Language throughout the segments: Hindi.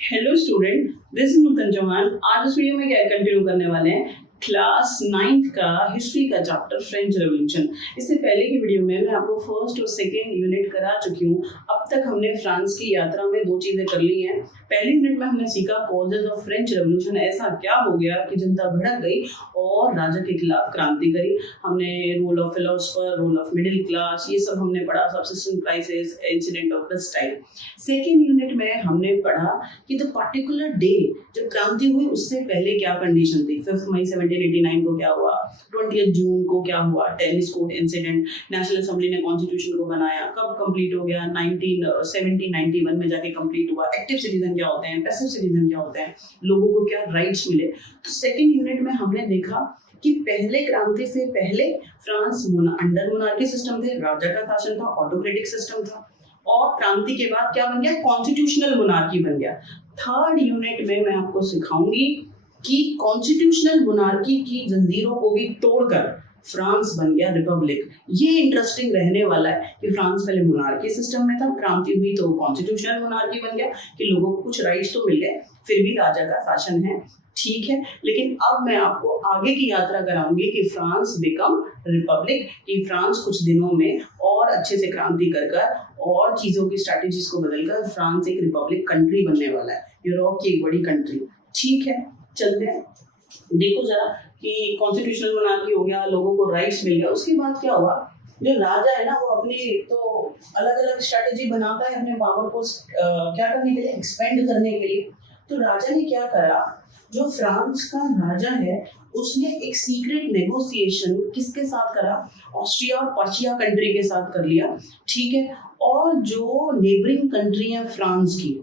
हेलो स्टूडेंट, दिस इज नूतन चौहान। आज इस वीडियो में क्या कंटिन्यू करने वाले हैं, क्लास 9th का हिस्ट्री का चैप्टर फ्रेंच रेवोल्यूशन। इससे पहले की वीडियो में मैं आपको फर्स्ट और सेकंड यूनिट करा चुकी हूँ। अब तक हमने फ्रांस की यात्रा में दो चीजें कर ली हैं। पहली यूनिट में हमने सीखा कॉजेज ऑफ फ्रेंच रेवोल्यूशन, ऐसा क्या हो गया कि जनता भड़क गई और राजा के खिलाफ क्रांति करी। हमने role of philosopher, role of middle class, ये सब हमने पढ़ा, subsistence crisis, incident of this type. Second unit में हमने पढ़ा कि द पर्टिकुलर डे जब क्रांति हुई उससे पहले क्या कंडीशन थी। 5 मई 1789 को क्या हुआ, 20 जून को क्या हुआ, tennis court incident, national assembly ने कॉन्स्टिट्यूशन को बनाया, कब कंप्लीट हो गया, 1791 में जाके कंप्लीट हुआ। एक्टिव सिटीजन क्या होते हैं, पैसिव सिटीजन क्या होते हैं, लोगों को क्या राइट्स मिले। तो सेकेंड यूनिट में हमने देखा कि पहले क्रांति से पहले फ्रांस अंडर मोनार्की सिस्टम थे, राजा का शासन था, ऑटोक्रेटिक सिस्टम था, और क्रांति के बाद क्या बन गया, कॉन्स्टिट्यूशनल मोनार्की बन गया। थर्ड यूनिट में मैं आपको सिखाऊंगी कि कॉन्स्टिट्यूशनल मोनार्की की जंजीरों को भी तोड़कर फ्रांस बन गया रिपब्लिक। ये इंटरेस्टिंग रहने वाला है कि फ्रांस पहले मोनार्की सिस्टम में था, क्रांति हुई तो कॉन्स्टिट्यूशनल मोनार्की बन गया, कि लोगों को कुछ राइट्स तो मिल गए, फिर भी राजा का शासन है, ठीक है। लेकिन अब मैं आपको आगे की यात्रा कराऊंगी कि फ्रांस बिकम रिपब्लिक, कि फ्रांस कुछ दिनों में और अच्छे से क्रांति कर और चीजों की स्ट्रैटेजीज को बदलकर फ्रांस एक रिपब्लिक कंट्री बनने वाला है, यूरोप की एक बड़ी कंट्री, ठीक है। चलते हैं, देखो जरा कि कॉन्स्टिट्यूशनल मोनार्की हो गया, लोगों को राइट्स मिल गया, उसके बाद क्या हुआ। जो राजा है ना, वो अपनी तो अलग अलग स्ट्रैटेजी बनाता है अपने पावर को क्या करने के लिए, एक्सपेंड करने के लिए। तो राजा ने क्या करा, जो फ्रांस का राजा है उसने एक सीक्रेट नेगोशिएशन किसके साथ करा, ऑस्ट्रिया और पर्शिया कंट्री के साथ कर लिया, ठीक है। और जो नेबरिंग कंट्री है फ्रांस की,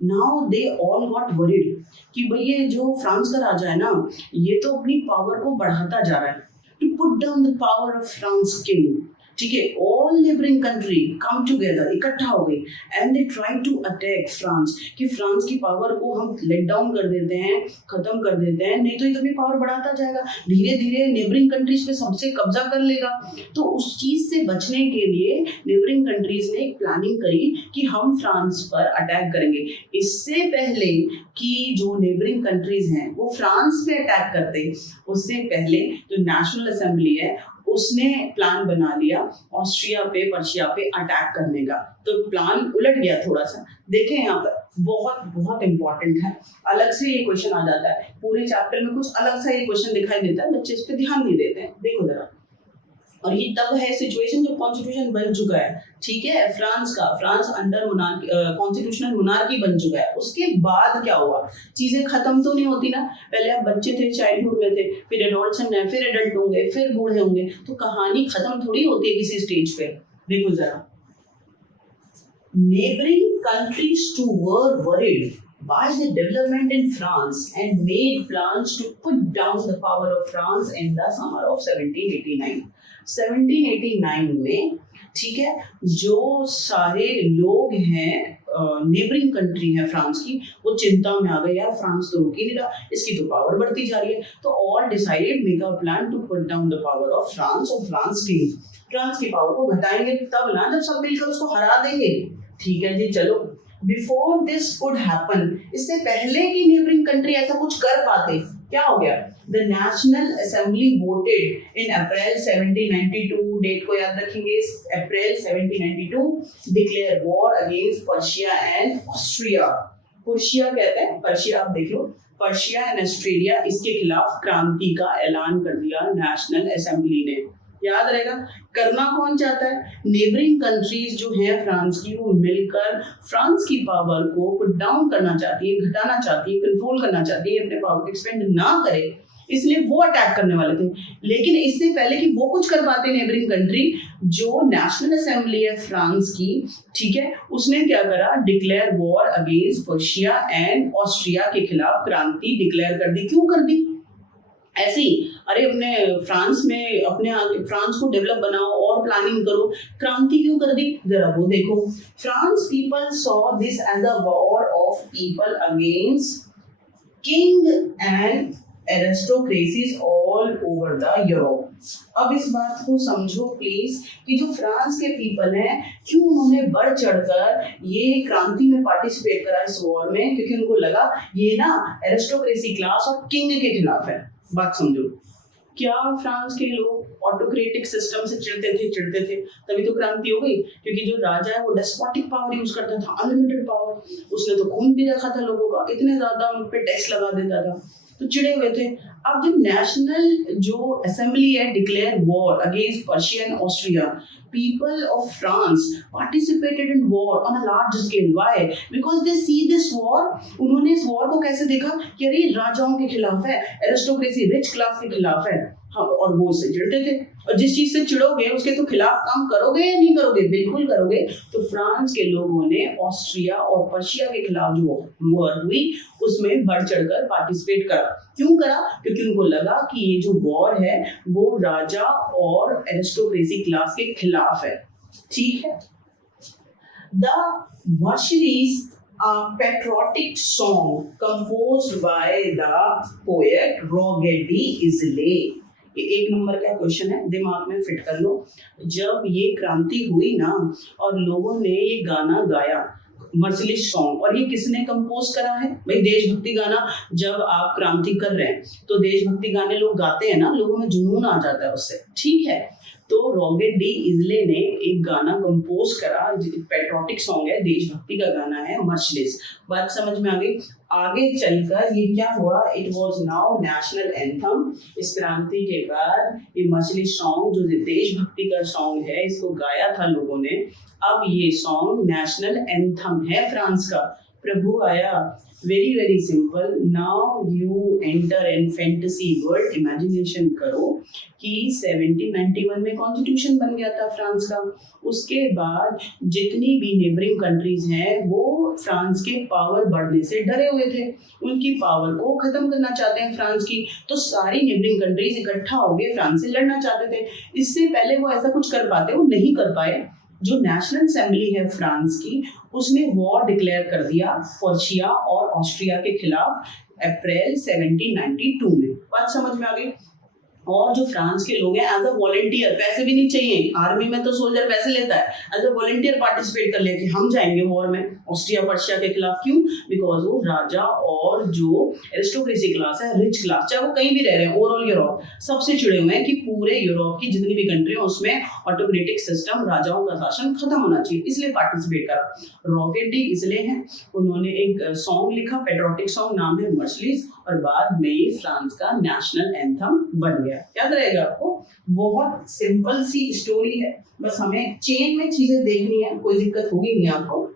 now they all got worried कि भाई ये जो फ्रांस का राजा है ना, ये तो अपनी पावर को बढ़ाता जा रहा है, to put down the power of France king, ठीक है। All neighbouring country come together, इकट्ठा हो गई, and they try to attack France, कि फ्रांस की पावर को हम लेट डाउन कर देते हैं, खत्म कर देते हैं, नहीं तो ये अपनी पावर बढ़ाता जाएगा, धीरे धीरे नेबरिंग कंट्रीज पे सबसे कब्जा कर लेगा। तो उस चीज से बचने के लिए नेबरिंग कंट्रीज ने एक प्लानिंग करी कि हम फ्रांस पर अटैक करेंगे। इससे पहले कि जो नेबरिंग कंट्रीज हैं वो फ्रांस पे अटैक करते, उससे पहले जो नेशनल असेंबली है उसने प्लान बना लिया ऑस्ट्रिया पे, पर्शिया पे अटैक करने का। तो प्लान उलट गया थोड़ा सा। देखें यहाँ पर बहुत बहुत इंपॉर्टेंट है, अलग से ये क्वेश्चन आ जाता है, पूरे चैप्टर में कुछ अलग सा ये क्वेश्चन दिखाई देता है, बच्चे इस पे ध्यान नहीं देते हैं। देखो जरा, और ये तब है सिचुएशन जब कॉन्स्टिट्यूशन बन चुका है, ठीक है, फ्रांस अंडर कॉन्स्टिट्यूशनल मोनार्की बन चुका है। उसके बाद क्या हुआ, चीजें खत्म तो नहीं होती ना, पहले आप बच्चे थे, चाइल्डहुड में थे, फिर एडोलसेंट है, फिर एडल्ट होंगे, फिर बूढ़े होंगे, तो कहानी खत्म थोड़ी होती है किसी स्टेज पे। देखो जरा, neighboring countries too were worried by the development in France and made plans to put down the power of France in the summer of 1789. 1789 में, ठीक है, जो सारे लोग हैं नेबरिंग कंट्री है फ्रांस की, वो चिंता में आ गए, यार फ्रांस तो रुक ही नहीं रहा, इसकी तो पावर बढ़ती जा रही है। तो all decided make a plan to put down the power of France और फ्रांस किंग, फ्रांस की पावर को घटाएंगे तब ना जब सब मिलकर उसको हरा देंगे, ठीक है जी। चलो, बिफोर दिस कुड हैपन, इससे पहले की नेबरिंग कंट्री ऐसा कुछ कर पाते, क्या हो गया, the national assembly voted in April 1792, date को याद रखेंगे, April 1792, declare war against Persia and Austria. Persia कहते हैं, पर्शिया आप देख लो, पर्शिया एंड ऑस्ट्रेलिया, इसके खिलाफ क्रांति का ऐलान कर दिया नेशनल असेंबली ने। याद रहेगा, करना कौन चाहता है, नेबरिंग कंट्रीज जो हैं फ्रांस की, वो मिलकर फ्रांस की पावर को पुट डाउन करना चाहती है, घटाना चाहती है, कंट्रोल करना चाहती है, अपने पावर को एक्सपेंड ना करे, इसलिए वो अटैक करने वाले थे। लेकिन इससे पहले कि वो कुछ कर पाते नेबरिंग कंट्री, जो नेशनल असेंबली है फ्रांस की, ठीक है, उसने क्या करा, declare war against Persia and Austria के खिलाफ क्रांति डिक्लेयर कर दी। क्यों कर दी ऐसी, अरे अपने फ्रांस में अपने फ्रांस को डेवलप बनाओ और प्लानिंग करो, क्रांति क्यों कर दी, जरा वो देखो। France people saw this as a war of people against king and aristocracies all over the Europe. अब इस बात को समझो प्लीज कि जो फ्रांस के पीपल हैं क्यों उन्होंने बढ़ चढ़कर ये क्रांति में पार्टिसिपेट करा इस वॉर में, क्योंकि उनको लगा ये ना एरिस्टोक्रेसी क्लास और किंग के खिलाफ है। बात समझो, क्या फ्रांस के लोग ऑटोक्रेटिक सिस्टम से चिढ़ते थे तभी तो क्रांति हो गई, क्योंकि जो राजा है वो डेस्पोटिक पावर यूज करता था, अनलिमिटेड पावर, उसने तो खून पी रखा था लोगों का, इतने ज्यादा उन पे टैक्स लगा देता था, तो चिड़े हुए थे। अब जब नेशनल जो असेंबली है declare war against Persia and Austria, people of France participated in war on a large scale. Why? Because they see this war, उन्होंने इस वॉर को कैसे देखा कि अरे राजाओं के खिलाफ है, एरिस्टोक्रेसी रिच क्लास के खिलाफ है, हाँ, और वो उससे चिढ़ते थे। और जिस चीज से चिढ़ोगे उसके तो खिलाफ काम करोगे या नहीं करोगे? बिल्कुल करोगे। तो फ्रांस के लोगों ने ऑस्ट्रिया और पर्शिया के खिलाफ जो वॉर हुई उसमें बढ़ चढ़कर पार्टिसिपेट करा। क्यों करा? क्योंकि उनको लगा कि ये जो वॉर है वो राजा और एरिस्टोक्रेसी क्लास के खिलाफ है। ठीक है। The Mercedes a patriotic song composed by the poet Roger Isle। एक नंबर का क्वेश्चन है, दिमाग में फिट कर लो। जब ये क्रांति हुई ना और लोगों ने ये गाना गाया मर्सिडीज सॉन्ग, और ये किसने कंपोज करा है? भाई देशभक्ति गाना जब आप क्रांति कर रहे हैं तो देशभक्ति गाने लोग गाते हैं ना, लोगों में जुनून आ जाता है उससे। ठीक है, तो रॉगेट डी इजले ने एक गाना कंपोज करा, पेट्रोटिक सॉन्ग है, देशभक्ति का गाना है मर्सिडीज। बात समझ में आ गई? आगे चलकर ये क्या हुआ, it was now national anthem. इस क्रांति के बाद ये मर्सिडीज सॉन्ग जो देशभक्ति का सॉन्ग है इसको गाया था लोगों ने, अब ये सॉन्ग नेशनल एंथम है फ्रांस का। प्रभु आया, very very simple. Now you enter in fantasy world. Imagination करो कि 1791 में कॉन्स्टिट्यूशन बन गया था फ्रांस का। उसके बाद जितनी भी नेबरिंग कंट्रीज हैं वो फ्रांस के पावर बढ़ने से डरे हुए थे, उनकी पावर को खत्म करना चाहते हैं फ्रांस की। तो सारी नेबरिंग कंट्रीज इकट्ठा हो गए फ्रांस से लड़ना चाहते थे। इससे पहले वो ऐसा कुछ कर पाते, वो नहीं कर पाए। जो नेशनल असेंबली है फ्रांस की उसने वॉर डिक्लेयर कर दिया पर्शिया और ऑस्ट्रिया के खिलाफ अप्रैल 1792 में। बात समझ में आ गई? और जो फ्रांस के लोग हैं एज अ वॉलंटियर, पैसे भी नहीं चाहिए, आर्मी में तो सोल्जर पैसे लेता है, एज अ वॉलंटियर पार्टिसिपेट कर ले कि हम जाएंगे वॉर में ऑस्ट्रिया पर्शिया के खिलाफ। क्यों? बिकॉज वो राजा और जो एरिस्टोक्रेसी क्लास है, रिच क्लास, चाहे वो कहीं भी रह रहे हैं, ओवरऑल यूरोप, सबसे चिड़े हुए हैं कि पूरे यूरोप की जितनी भी कंट्री है उसमें ऑटोक्रेटिक सिस्टम, राजाओं का शासन खत्म होना चाहिए, इसलिए पार्टिसिपेट करा। रॉगेट डी इजले हैं, उन्होंने एक सॉन्ग लिखा, पेट्रोटिक सॉन्ग, नाम है मर्सिडीज, और बाद में ये फ्रांस का नेशनल एंथम बन गया। याद रहेगा आपको? बहुत सिंपल सी स्टोरी है, बस हमें चेन में चीजें देखनी है, कोई दिक्कत होगी नहीं आपको।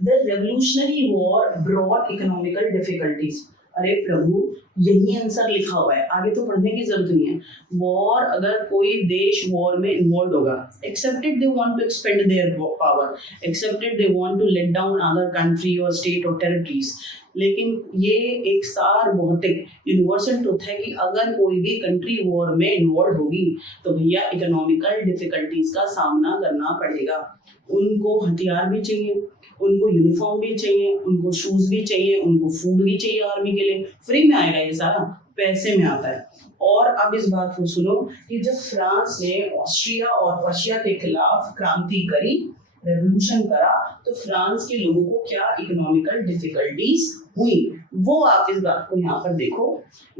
The revolutionary war brought economical difficulties। अरे प्रभु, यही आंसर लिखा हुआ है, आगे तो पढ़ने की जरूरत नहीं है। वॉर, अगर कोई देश वॉर में इन्वॉल्व होगा, accepted they want to expand their power, accepted they want to let down other country और स्टेट और टेरिटरीज, लेकिन ये एक सार्वभौमिक यूनिवर्सल ट्रुथ है कि अगर कोई भी कंट्री वॉर में इन्वॉल्व होगी तो भैया इकोनॉमिकल डिफिकल्टीज का सामना करना पड़ेगा। उनको हथियार भी चाहिए, उनको यूनिफॉर्म भी चाहिए, उनको शूज भी चाहिए, उनको फूड भी चाहिए आर्मी के लिए। फ्री में आएगा ये सारा? पैसे में आता है। और अब इस बात को सुनो कि जब फ्रांस ने ऑस्ट्रिया और पर्शिया के खिलाफ क्रांति करी, रेवोल्यूशन करा, तो फ्रांस के लोगों को क्या इकोनॉमिकल डिफिकल्टीज हुई, वो आप इस बात को यहाँ पर देखो।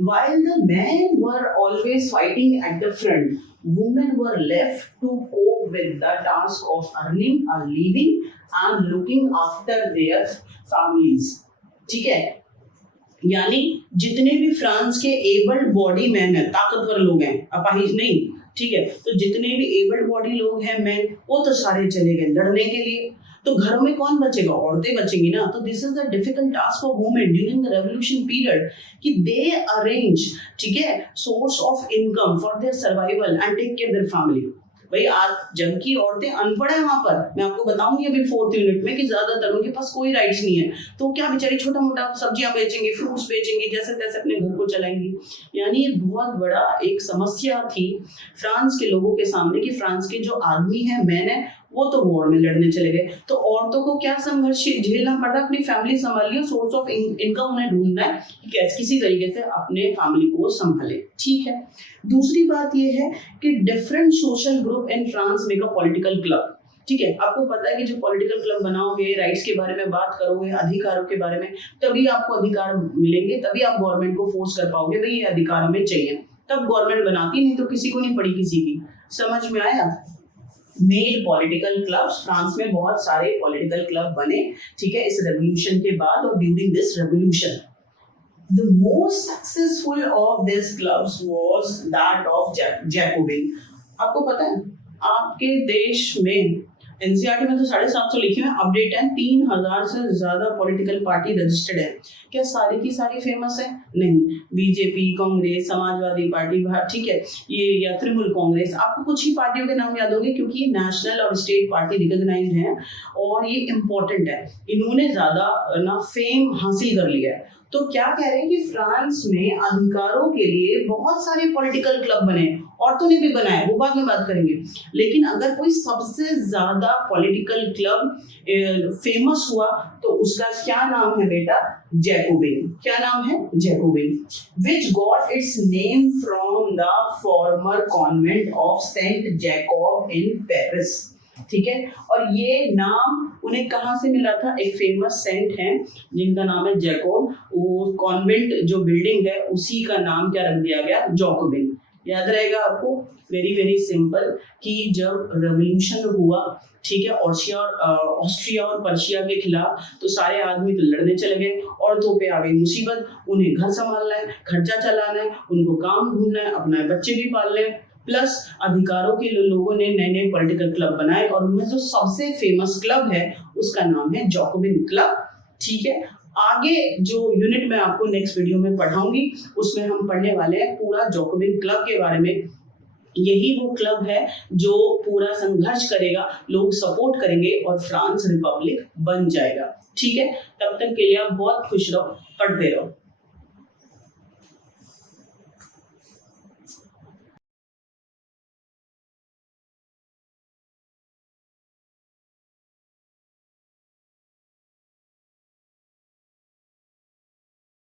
While the men were always fighting at the front, women were left to cope with the task of earning a living and looking after their families। ठीक है, यानी जितने भी फ्रांस के एबल्ड बॉडी मैन है, ताकतवर लोग हैं, अपाहिज नहीं, ठीक है, तो जितने भी एबल्ड बॉडी लोग हैं मैन, वो तो सारे चले गए लड़ने के लिए। तो घरों में कौन बचेगा? औरतें बचेंगी ना। तो this is the difficult task for women during the revolution period कि दे अरेंज, ठीक है, source of income for their survival and take care their family. भाई आज जबकि औरतें अनपढ़ है वहां पर, मैं आपको बताऊंगी अभी 4th यूनिट में कि ज्यादातर उनके पास कोई राइट्स नहीं है, तो क्या बेचारी छोटा मोटा सब्जियां बेचेंगी, फ्रूट्स बेचेंगी, जैसे तैसे अपने घर को चलाएंगी। यानी ये बहुत बड़ा एक समस्या थी फ्रांस के लोगों के सामने कि फ्रांस के जो आदमी है, मैन है, वो तो वॉर में लड़ने चले गए। तो औरतों को क्या संघर्ष झेलना पड़ रहा है, अपनी फैमिली संभालिए, सोर्स ऑफ इनकम उन्हें ढूंढना है कि कैसे किसी तरीके से अपने फैमिली को संभाले। ठीक है। दूसरी बात ये है कि different social group in France make a political club. ठीक है, आपको पता है कि जो पॉलिटिकल क्लब बनाओगे, राइट्स के बारे में बात करोगे, अधिकारों के बारे में, तभी आपको अधिकार मिलेंगे, तभी आप गवर्नमेंट को फोर्स कर पाओगे भाई ये अधिकार हमें चाहिए, तब गवर्नमेंट बनाती, नहीं तो किसी को नहीं पड़ी किसी की। समझ में आया? मेड पॉलिटिकल क्लब्स, फ्रांस में बहुत सारे पॉलिटिकल क्लब बने, ठीक है, इस रेवोल्यूशन के बाद और during this revolution. The most successful of these clubs was that of Jacobin। आपको पता है आपके देश में एनसीईआरटी में तो 750 लिखे हुए अपडेट है, 3000 से ज्यादा पॉलिटिकल पार्टी रजिस्टर्ड है। क्या सारी की सारी फेमस है? नहीं। बीजेपी, कांग्रेस, समाजवादी पार्टी, ठीक है, ये या तृणमूल कांग्रेस, आपको कुछ ही पार्टियों के नाम याद होंगे क्योंकि ये नेशनल और स्टेट पार्टी रिकॉग्नाइज्ड है और ये इंपॉर्टेंट है, इन्होंने ज्यादा ना फेम हासिल कर लिया है। तो क्या कह रहे हैं कि फ्रांस में अधिकारों के लिए बहुत सारे पॉलिटिकल क्लब बने, औरतों ने भी बनाए, वो बाद में बात करेंगे। लेकिन अगर कोई सबसे ज्यादा पॉलिटिकल क्लब फेमस हुआ तो उसका क्या नाम है बेटा? जैकोबिन। क्या नाम है? Jacobin. Which got its name from the former convent of Saint Jacob in Paris. ठीक है, और ये नाम उन्हें कहाँ से मिला था? एक फेमस सेंट है जिनका नाम है जैकोब, वो कॉन्वेंट जो बिल्डिंग है उसी का नाम क्या रख दिया गया? जैकोबिन। याद रहेगा आपको, वेरी वेरी सिंपल, कि जब रेवोल्यूशन हुआ, ठीक है, ऑस्ट्रिया और पर्शिया के खिलाफ, तो सारे आदमी तो लड़ने चले गए, औरतों पे आ गई मुसीबत, उन्हें घर संभालना है, खर्चा चलाना है, उनको काम ढूंढना है, अपना बच्चे भी पालने हैं, प्लस अधिकारों के लोगों ने नए नए पॉलिटिकल क्लब बनाए और उनमें जो सबसे फेमस क्लब है उसका नाम है जैकोबिन क्लब। ठीक है, आगे जो यूनिट मैं आपको नेक्स्ट वीडियो में पढ़ाऊंगी उसमें हम पढ़ने वाले हैं पूरा जैकोबिन क्लब के बारे में। यही वो क्लब है जो पूरा संघर्ष करेगा, लोग सपोर्ट करेंगे और फ्रांस रिपब्लिक बन जाएगा। ठीक है, तब तक के लिए आप बहुत खुश रहो, पढ़ते रहो।